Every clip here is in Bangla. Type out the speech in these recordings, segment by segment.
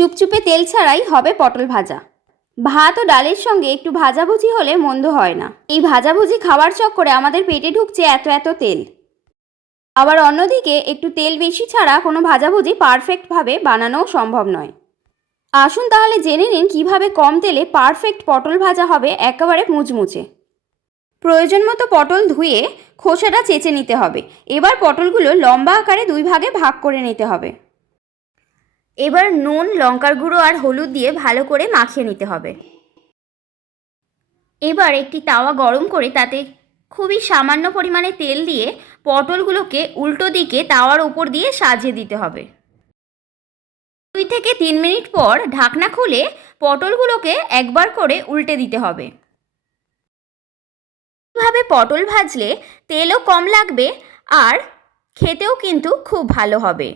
চুপচুপে তেল ছাড়াই হবে পটল ভাজা। ভাত ও ডালের সঙ্গে একটু ভাজাভুজি হলে মন্দ হয় না। এই ভাজাভুজি খাওয়ার চক্করে আমাদের পেটে ঢুকছে এত এত তেল। আবার অন্যদিকে একটু তেল বেশি ছাড়া কোনো ভাজাভুজি পারফেক্টভাবে বানানোও সম্ভব নয়। আসুন তাহলে জেনে নিন কীভাবে কম তেলে পারফেক্ট পটল ভাজা হবে একেবারে মুচমুচে। প্রয়োজন মতো পটল ধুয়ে খোসাটা চেঁচে নিতে হবে। এবার পটলগুলো লম্বা আকারে দুই ভাগে ভাগ করে নিতে হবে। এবার নুন, লঙ্কার গুঁড়ো আর হলুদ দিয়ে ভালো করে মাখিয়ে নিতে হবে। এবার একটি তাওয়া গরম করে তাতে খুবই সামান্য পরিমাণে তেল দিয়ে পটলগুলোকে উল্টো দিকে তাওয়ার উপর দিয়ে সাজিয়ে দিতে হবে। দুই থেকে তিন মিনিট পর ঢাকনা খুলে পটলগুলোকে একবার করে উল্টে দিতে হবে। এভাবে পটল ভাজলে তেলও কম লাগবে আর খেতেও কিন্তু খুব ভালো হবে।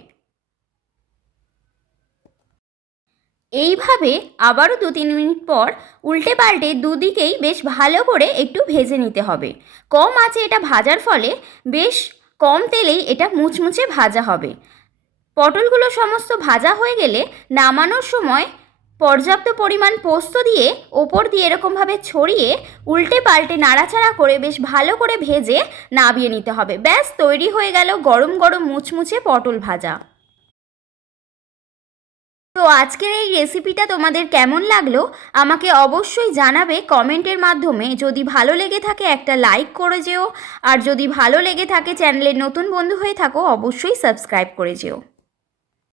এইভাবে আবারও দু তিন মিনিট পর উল্টে পাল্টে দুদিকেই বেশ ভালো করে একটু ভেজে নিতে হবে। কম আছে এটা ভাজার ফলে বেশ কম তেলেই এটা মুচমুচে ভাজা হবে। পটলগুলো সমস্ত ভাজা হয়ে গেলে নামানোর সময় পর্যাপ্ত পরিমাণ পোস্ত দিয়ে ওপর দিয়ে এরকমভাবে ছড়িয়ে উল্টে পাল্টে নাড়াচাড়া করে বেশ ভালো করে ভেজে নাবিয়ে নিতে হবে। ব্যাস, তৈরি হয়ে গেল গরম গরম মুচমুচে পটল ভাজা। তো আজকের এই রেসিপিটা তোমাদের কেমন লাগল, আমাকে অবশ্যই জানাবে কমেন্টের মাধ্যমে। যদি ভালো লেগে থাকে, একটা লাইক করে যেও। আর যদি ভালো লেগে থাকে চ্যানেলের নতুন বন্ধু হয়ে থাকো, অবশ্যই সাবস্ক্রাইব করে যেও।